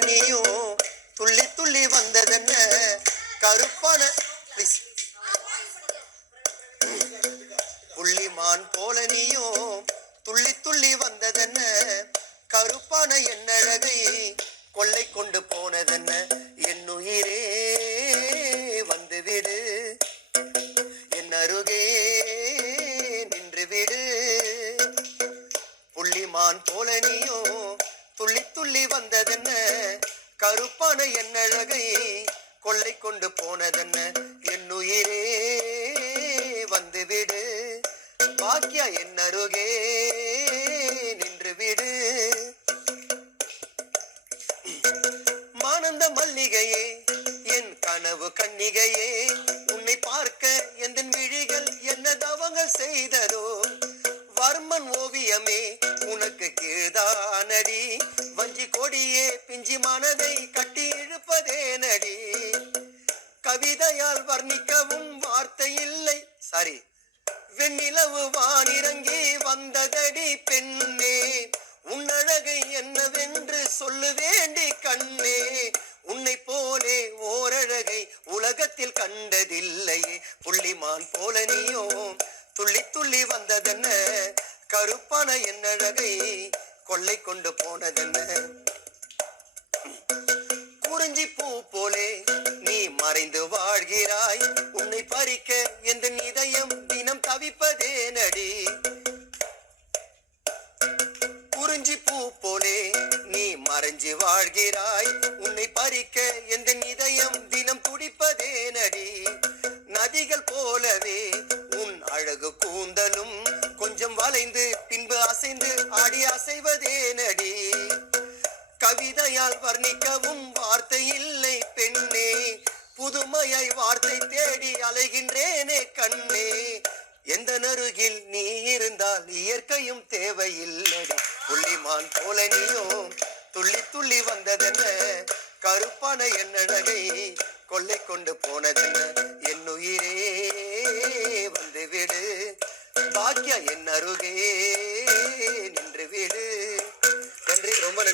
நீயும் துள்ளி துள்ளி வந்ததென்ன கருப்பான புள்ளிமான் போல நீயும் துள்ளி துள்ளி வந்ததென்ன கருப்பான என்னழகை கொள்ளை கொண்டு போனதென்ன என்னுயிரே வந்துவிடு என் அருகே நின்று விடு புள்ளிமான் போல நீயும் துள்ளி துள்ளி வந்ததென்ன கருப்பான என்னழகை கொள்ளை கொண்டு போனதென்ன என்னுயிரே வந்துவிடு பாக்கியா என் அருகே நின்று விடு மானந்த மல்லிகையே என் கனவு கன்னிகையே உன்னை பார்க்க எந்த விழிகள் என்ன தவங்கள் செய்ததோ வர்மன் ஓவியமே உனக்கு கீழ்தானடி வஞ்சி கொடியே பிஞ்சி மனதை கட்டி இழுப்பதே நடி கவிதையால் வர்ணிக்கவும் வார்த்தை இல்லை சாரி வெண்ணிலவு வானிறங்கி வந்ததடி பெண்ணே உன்னழகை என்னவென்று சொல்லு வேண்டி கண்ணே உன்னை போலே ஓரழகை உலகத்தில் கண்டதில்லையே புள்ளிமான் போல நீயோ துள்ளி துள்ளி வந்ததென்ன கருப்பான என்னழகை கொள்ளை கொண்டு போனதென்ன குறிஞ்சி பூ போலே நீ மறைந்து வாழ்கிறாய் உன்னை பறிக்க எந்த இதயம் தினம் தவிப்பதே நடி குறிஞ்சி பூ போலே நீ மறைஞ்சு வாழ்கிறாய் உன்னை பறிக்க எந்த இதயம் தினம் துடிப்பதே நடி நதிகள் போலவே உன் அழகு கூந்தலும் கொஞ்சம் வளைந்து பின்பு அசைந்து ஆடி அசைவதே நடி கவிதையால் வர்ணிக்கவும் வார்த்தை இல்லை பெண்ணே புதுமையை வார்த்தை தேடி அலைகின்றேனே கண்ணே எந்த நருகில் நீ இருந்தால் இயற்கையும் தேவையில்லடி புள்ளிமான் போல நீயும் துள்ளி துள்ளி வந்ததென்ன கருப்பான என்னழகை கொள்ளை கொண்டு போனதென்ன என்னுயிரே வந்துவிடு பாக்கியா என் அருகே நின்று விடு நன்றி ரொம்ப